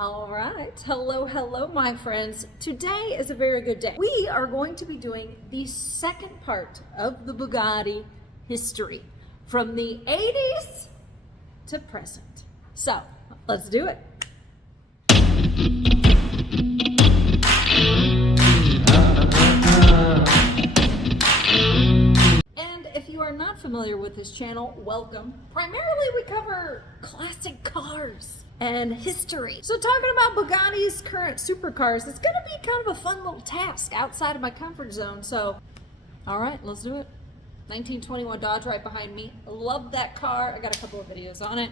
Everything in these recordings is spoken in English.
All right, hello my friends. Today is a very good day. We are going to be doing the second part of the Bugatti history from the 80s to present. So let's do it. And if you are not familiar with this channel, welcome. Primarily we cover classic cars and history. So talking about Bugatti's current supercars, it's gonna be kind of a fun little task outside of my comfort zone. So, all right, let's do it. 1921 Dodge right behind me. Love that car. I got a couple of videos on it.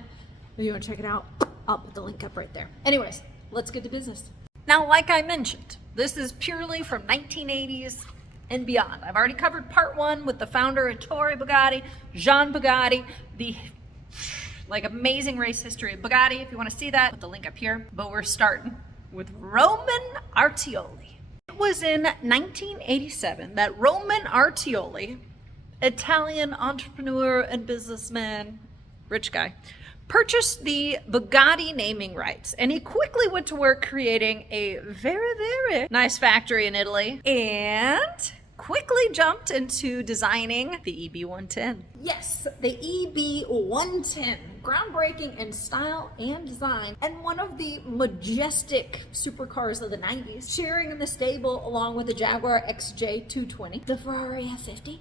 If you wanna check it out, I'll put the link up right there. Anyways, let's get to business. Now, like I mentioned, this is purely from 1980s and beyond. I've already covered part one with the founder, Ettore Bugatti, Jean Bugatti, the amazing race history of Bugatti. If you want to see that, put the link up here. But we're starting with Roman Artioli. It was in 1987 that Roman Artioli, Italian entrepreneur and businessman, rich guy, purchased the Bugatti naming rights, and he quickly went to work creating a very nice factory in Italy and quickly jumped into designing the EB110. Yes, the EB110, groundbreaking in style and design, and one of the majestic supercars of the 90s, sharing in the stable along with the Jaguar XJ220, the Ferrari F50,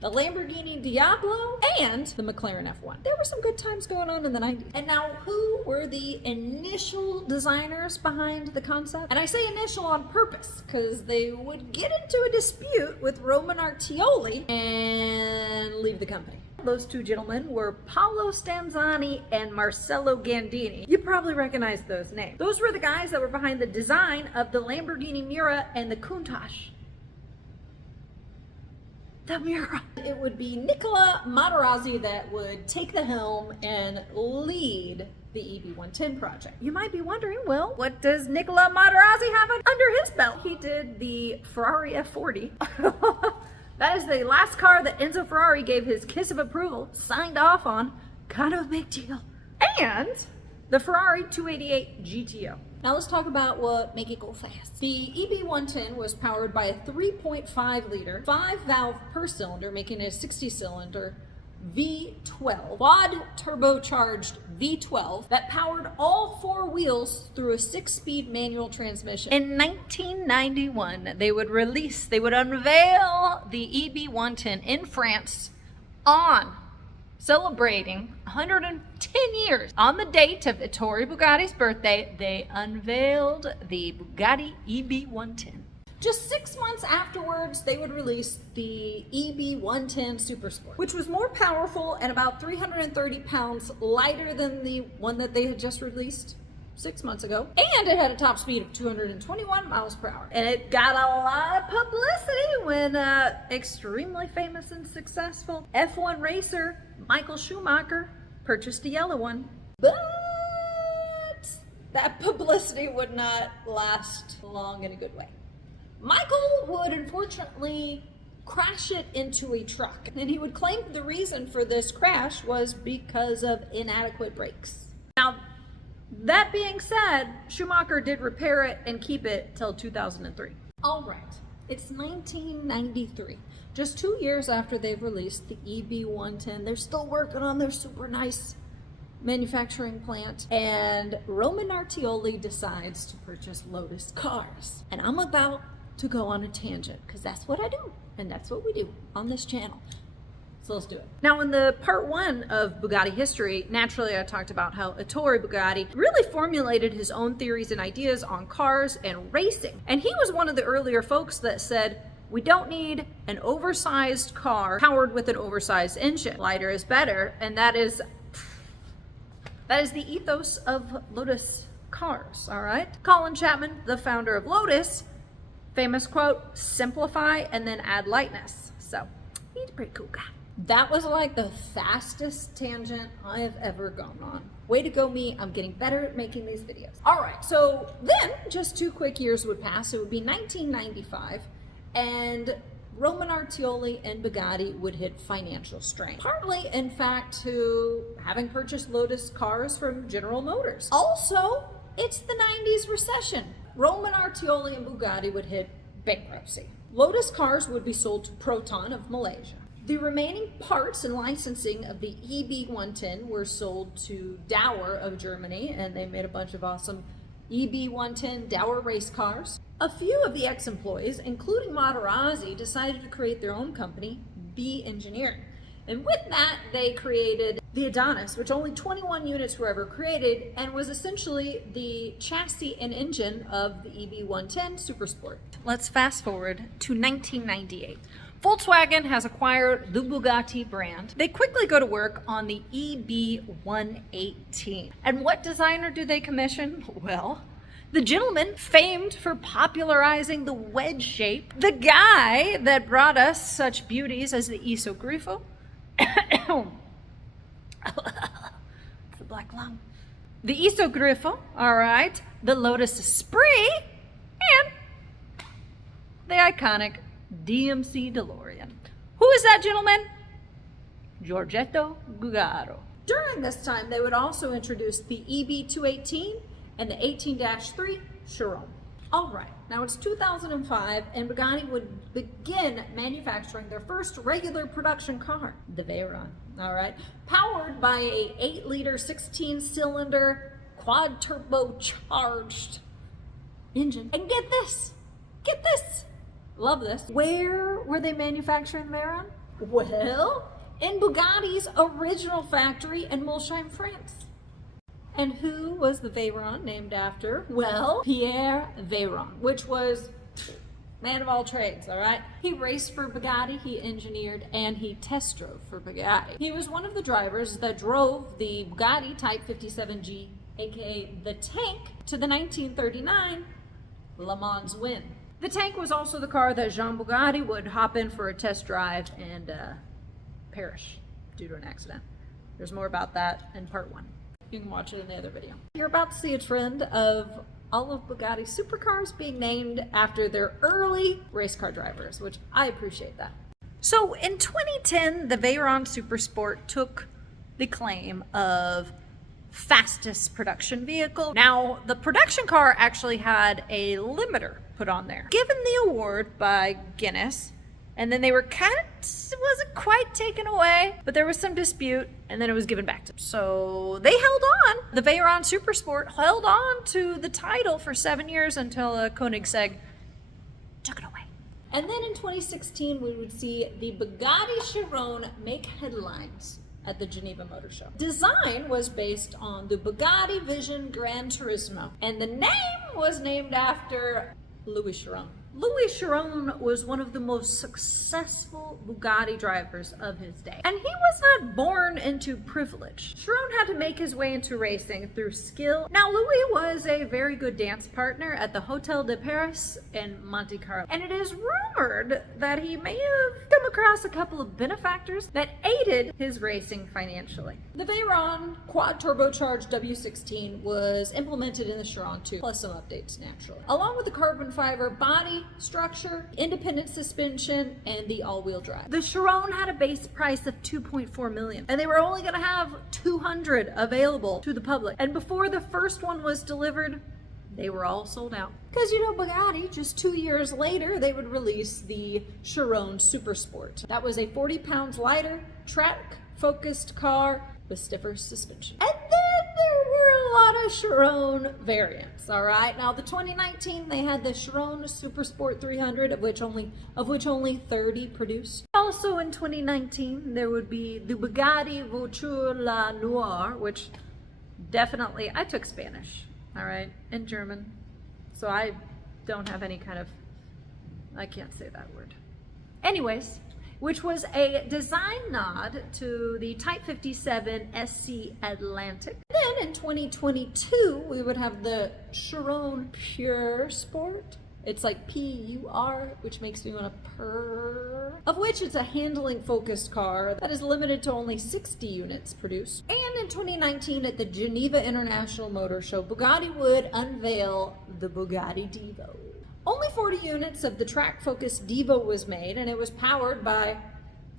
the Lamborghini Diablo, and the McLaren F1. There were some good times going on in the 90s. And now, who were the initial designers behind the concept? And I say initial on purpose, because they would get into a dispute with Roman Artioli and leave the company. Those two gentlemen were Paolo Stanzani and Marcello Gandini. You probably recognize those names. Those were the guys that were behind the design of the Lamborghini Miura and the Countach. The Miura. It would be Nicola Materazzi that would take the helm and lead the EB110 project. You might be wondering, well, what does Nicola Materazzi have under his belt? He did the Ferrari F40. That is the last car that Enzo Ferrari gave his kiss of approval, signed off on. Kind of a big deal. And the Ferrari 288 GTO. Now let's talk about what make it go fast. The EB110 was powered by a 3.5 liter, 5-valve per cylinder, making it a 60-cylinder V12, quad turbocharged V12 that powered all four wheels through a 6-speed manual transmission. In 1991, they would unveil the EB110 in France on celebrating 110 years. On the date of Ettore Bugatti's birthday, they unveiled the Bugatti EB110. Just 6 months afterwards, they would release the EB110 Supersport, which was more powerful and about 330 pounds lighter than the one that they had just released 6 months ago. And it had a top speed of 221 miles per hour. And it got a lot of publicity when extremely famous and successful F1 racer Michael Schumacher purchased a yellow one. But that publicity would not last long in a good way. Michael would unfortunately crash it into a truck, and he would claim the reason for this crash was because of inadequate brakes. Now, that being said, Schumacher did repair it and keep it till 2003. All right, it's 1993. Just 2 years after they've released the EB110, they're still working on their super nice manufacturing plant, and Roman Artioli decides to purchase Lotus cars. And I'm about to go on a tangent, because that's what I do, and that's what we do on this channel. So let's do it. Now, in the part one of Bugatti history, naturally I talked about how Ettore Bugatti really formulated his own theories and ideas on cars and racing. And he was one of the earlier folks that said, we don't need an oversized car powered with an oversized engine. Lighter is better, and that is the ethos of Lotus cars, all right? Colin Chapman, the founder of Lotus, famous quote, simplify and then add lightness. So he's a pretty cool guy. That was like the fastest tangent I have ever gone on. Way to go me, I'm getting better at making these videos. All right, so then just 2 quick years would pass. It would be 1995, and Roman Artioli and Bugatti would hit financial strain. Partly, in fact, to having purchased Lotus cars from General Motors. Also, it's the 90s recession. Roman Artioli and Bugatti would hit bankruptcy. Lotus cars would be sold to Proton of Malaysia. The remaining parts and licensing of the EB110 were sold to Dower of Germany, and they made a bunch of awesome EB110 Dower race cars. A few of the ex-employees, including Materazzi, decided to create their own company, B Engineering. And with that, they created the Adonis, which only 21 units were ever created, and was essentially the chassis and engine of the EB110 Supersport. Let's fast forward to 1998. Volkswagen has acquired the Bugatti brand. They quickly go to work on the EB118. And what designer do they commission? Well, the gentleman famed for popularizing the wedge shape, the guy that brought us such beauties as the Isogrifo, the black lung, the Isogrifo, all right, the Lotus Esprit, and the iconic DMC DeLorean. Who is that gentleman? Giorgetto Gugaro. During this time, they would also introduce the EB218 and the 18-3 Chiron. All right, now it's 2005, and Bugatti would begin manufacturing their first regular production car, the Veyron. All right, powered by a 8-liter, 16-cylinder, quad turbocharged engine. And get this, love this. Where were they manufacturing the Veyron? Well, in Bugatti's original factory in Molsheim, France. And who was the Veyron named after? Well, Pierre Veyron, which was man of all trades, all right? He raced for Bugatti, he engineered, and he test drove for Bugatti. He was one of the drivers that drove the Bugatti Type 57G, aka the Tank, to the 1939 Le Mans win. The Tank was also the car that Jean Bugatti would hop in for a test drive and perish due to an accident. There's more about that in part 1. You can watch it in the other video. You're about to see a trend of all of Bugatti's supercars being named after their early race car drivers, which I appreciate that. So in 2010, the Veyron Supersport took the claim of fastest production vehicle. Now, the production car actually had a limiter put on there, given the award by Guinness, and then they were it wasn't quite taken away, but there was some dispute, and then it was given back to them. So they held on. The Veyron Supersport held on to the title for 7 years until Koenigsegg took it away. And then in 2016, we would see the Bugatti Chiron make headlines at the Geneva Motor Show. Design was based on the Bugatti Vision Gran Turismo, and the name was named after Louis Chiron. Louis Chiron was one of the most successful Bugatti drivers of his day. And he was not born into privilege. Chiron had to make his way into racing through skill. Now, Louis was a very good dance partner at the Hotel de Paris in Monte Carlo. And it is rumored that he may have come across a couple of benefactors that aided his racing financially. The Veyron quad turbocharged W16 was implemented in the Chiron too, plus some updates naturally. Along with the carbon fiber body, structure, independent suspension, and the all-wheel drive. The Chiron had a base price of $2.4 million, and they were only going to have 200 available to the public. And before the first one was delivered, they were all sold out. Because, you know, Bugatti, just 2 years later, they would release the Chiron Supersport. That was a 40 pounds lighter, track-focused car with stiffer suspension. And then there were a lot of Chiron variants, all right? Now, the 2019, they had the Chiron Supersport 300, of which only 30 produced. Also in 2019, there would be the Bugatti Voiture La Noire, which definitely, I took Spanish, all right, and German, so I don't have any kind of, I can't say that word. Anyways, which was a design nod to the Type 57 SC Atlantic. Then in 2022, we would have the Chiron Pure Sport. It's like P-U-R, which makes me want to purr. Of which it's a handling-focused car that is limited to only 60 units produced. And in 2019, at the Geneva International Motor Show, Bugatti would unveil the Bugatti Divo. Only 40 units of the track-focused Divo was made, and it was powered by,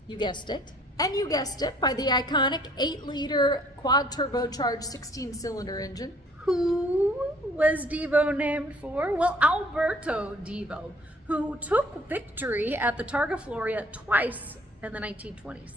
you guessed it, by the iconic 8-liter quad turbocharged 16-cylinder engine. Who was Divo named for? Well, Alberto Divo, who took victory at the Targa Floria twice in the 1920s.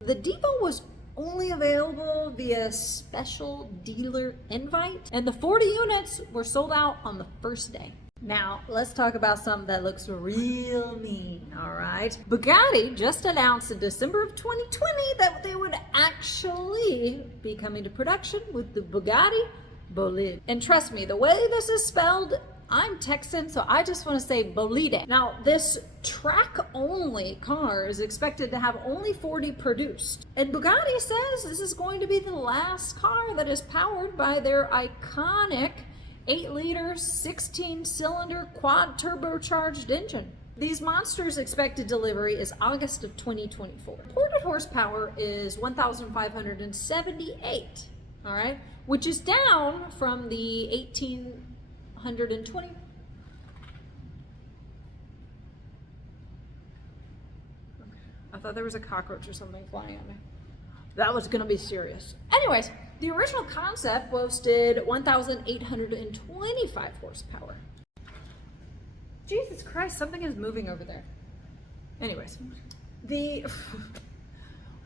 The Divo was only available via special dealer invite, and the 40 units were sold out on the first day. Now, let's talk about something that looks real mean, all right? Bugatti just announced in December of 2020 that they would actually be coming to production with the Bugatti Bolide. And trust me, the way this is spelled, I'm Texan, so I just want to say Bolide. Now, this track-only car is expected to have only 40 produced. And Bugatti says this is going to be the last car that is powered by their iconic 8-liter, 16-cylinder quad turbocharged engine. These monsters' expected delivery is August of 2024. Reported horsepower is 1,578, all right, which is down from the 1,820. I thought there was a cockroach or something flying at me. That was gonna be serious. Anyways, the original concept boasted 1,825 horsepower. Jesus Christ, something is moving over there. Anyways,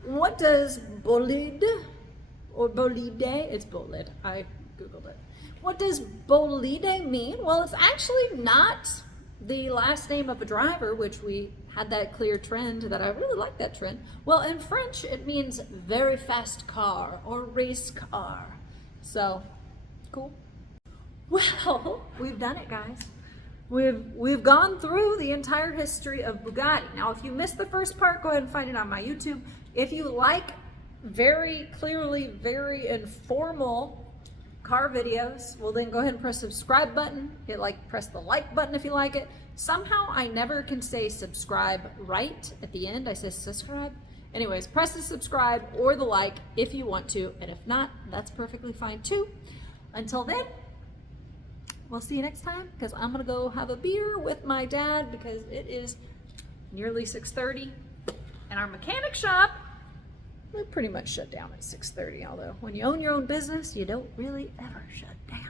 what does bolide or bolide? It's bolide. I googled it. What does bolide mean? Well, it's actually not the last name of a driver, which we had that clear trend that I really like that trend. Well, in French, it means very fast car or race car. So, cool. Well, we've done it, guys. We've gone through the entire history of Bugatti. Now, if you missed the first part, go ahead and find it on my YouTube. If you like very clearly, very informal car videos, well then go ahead and press the subscribe button. Press the like button if you like it. Somehow I never can say subscribe right at the end. I say subscribe. Anyways, press the subscribe or the like if you want to, and if not, that's perfectly fine too. Until then, we'll see you next time, because I'm gonna go have a beer with my dad because it is nearly 6:30, and our mechanic shop, we pretty much shut down at 6:30, although when you own your own business, you don't really ever shut down.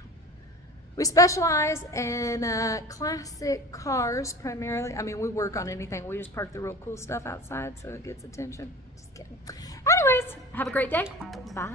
We specialize in classic cars primarily. I mean, we work on anything. We just park the real cool stuff outside so it gets attention. Just kidding. Anyways, have a great day. Bye.